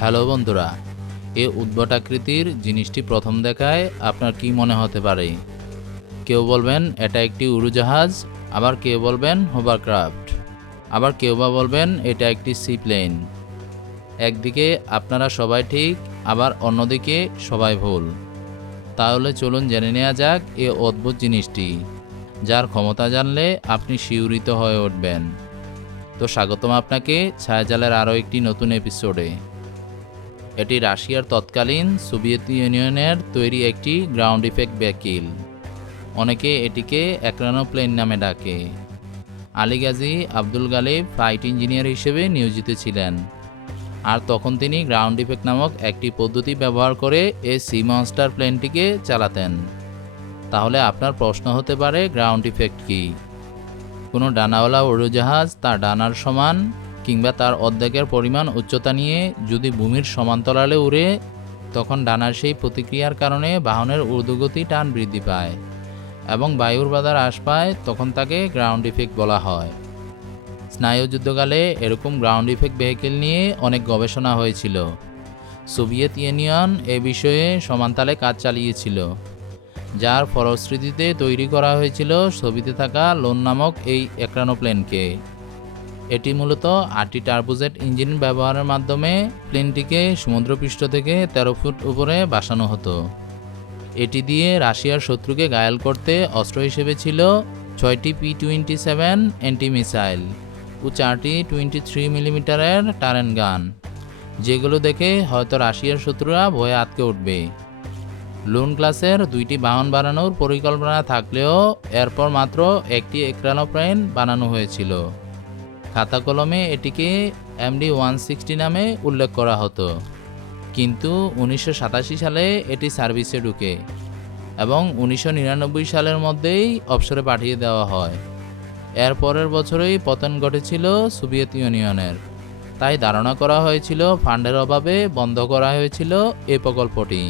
Hello বন্ধুরা, এই উদ্ভট আকৃতির জিনিসটি প্রথম দেখায় আপনার কি মনে হতে পারে? কেউ বলবেন এটা একটি উড়োজাহাজ, আবার কেউ বলবেন হোভারক্রাফট, আবার কেউ বা বলবেন এটা একটি সিপ্লেন। একদিকে আপনারা সবাই ঠিক, আবার অন্যদিকে সবাই ভুল। তাহলে চলুন জেনে নেওয়া যাক এই অদ্ভুত জিনিসটি, যার ক্ষমতা জানলে আপনি শিহরিত হয়ে উঠবেন। তো স্বাগতম আপনাকে ছায়াজালের আরও একটি নতুন এপিসোডে। এটি রাশিয়ার তৎকালীন সোভিয়েত ইউনিয়নের তৈরি একটি গ্রাউন্ড ইফেক্ট ভেহিকল। অনেকে এটিকে একরানোপ্লেন নামে ডাকে। আলী গাজী আব্দুল গালিব ফ্লাইট ইঞ্জিনিয়ার হিসেবে নিয়োজিত ছিলেন, আর তখন তিনি গ্রাউন্ড ইফেক্ট নামক একটি পদ্ধতি ব্যবহার করে এই সি মনস্টার প্লেনটিকে চালাতেন। তাহলে আপনার প্রশ্ন হতে পারে, গ্রাউন্ড ইফেক্ট কী? কোনো ডানাওয়ালা উড়োজাহাজ তার ডানার সমান কিংবা তার অর্ধেকের পরিমাণ উচ্চতা নিয়ে যদি ভূমির সমান্তরালে উড়ে, তখন ডানার সেই প্রতিক্রিয়ার কারণে বাহনের ঊর্ধ্বগতি টান বৃদ্ধি পায় এবং বায়ুর বাধা হ্রাস পায়, তখন তাকে গ্রাউন্ড ইফেক্ট বলা হয়। স্নায়ুযুদ্ধকালে এরকম গ্রাউন্ড ইফেক্ট ভেহিকল নিয়ে অনেক গবেষণা হয়েছিল। সোভিয়েত ইউনিয়ন এ বিষয়ে সমানতালে কাজ চালিয়েছিল, যার ফলশ্রুতিতে তৈরি করা হয়েছিল ছবিতে থাকা লোন নামক এই একরানোপ্লেনকে। এটি মূলত 8টি টার্বোজেট ইঞ্জিন ব্যবহারের মাধ্যমে প্লেনটিকে সমুদ্রপৃষ্ঠ থেকে 13 ফুট উপরে বাসানো হতো। এটি দিয়ে রাশিয়ার শত্রুকে ঘায়েল করতে অস্ত্র হিসেবে ছিল 6টি P-27 অ্যান্টি মিসাইল ও 4টি 23 মিলিমিটারের টারেন গান, যেগুলো দেখে হয়তো রাশিয়ার শত্রুরা ভয়ে আঁতকে উঠবে। লুন ক্লাসের 2টি বাহন বানানোর পরিকল্পনা থাকলেও এরপর মাত্র একটি একরানোপ্লেন বানানো হয়েছিল। খাতা কলমে এটিকে MD-160 নামে উল্লেখ করা হতো, কিন্তু 1987 সালে এটি সার্ভিসে ঢুকে এবং 1999 সালের মধ্যেই অবসরে পাঠিয়ে দেওয়া হয়। এর পরের বছরেই পতন ঘটেছিল সোভিয়েত ইউনিয়নের, তাই ধারণা করা হয়েছিল ফান্ডের অভাবে বন্ধ করা হয়েছিল এই প্রকল্পটি।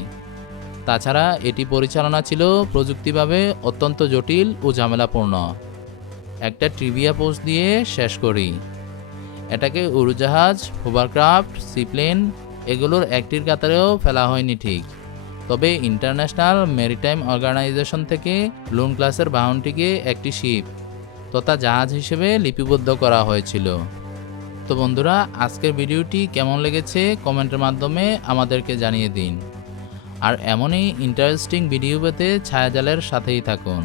তাছাড়া এটি পরিচালনা ছিল প্রযুক্তিভাবে অত্যন্ত জটিল ও ঝামেলাপূর্ণ। একটা ট্রিভিয়া পোস্ট দিয়ে শেষ করি। এটাকে উড়োজাহাজ, হোভারক্রাফট, সিপ্লেন এগুলোর একটির কাতারেও ফেলা হয়নি ঠিক, তবে ইন্টারন্যাশনাল মেরিটাইম অর্গানাইজেশন থেকে লুন ক্লাসের বাহনটিকে একটি শিপ তথা জাহাজ হিসেবে লিপিবদ্ধ করা হয়েছিল। তো বন্ধুরা, আজকের ভিডিওটি কেমন লেগেছে কমেন্টের মাধ্যমে আমাদেরকে জানিয়ে দিন, আর এমনই ইন্টারেস্টিং ভিডিও পেতে ছায়াজালের সাথেই থাকুন।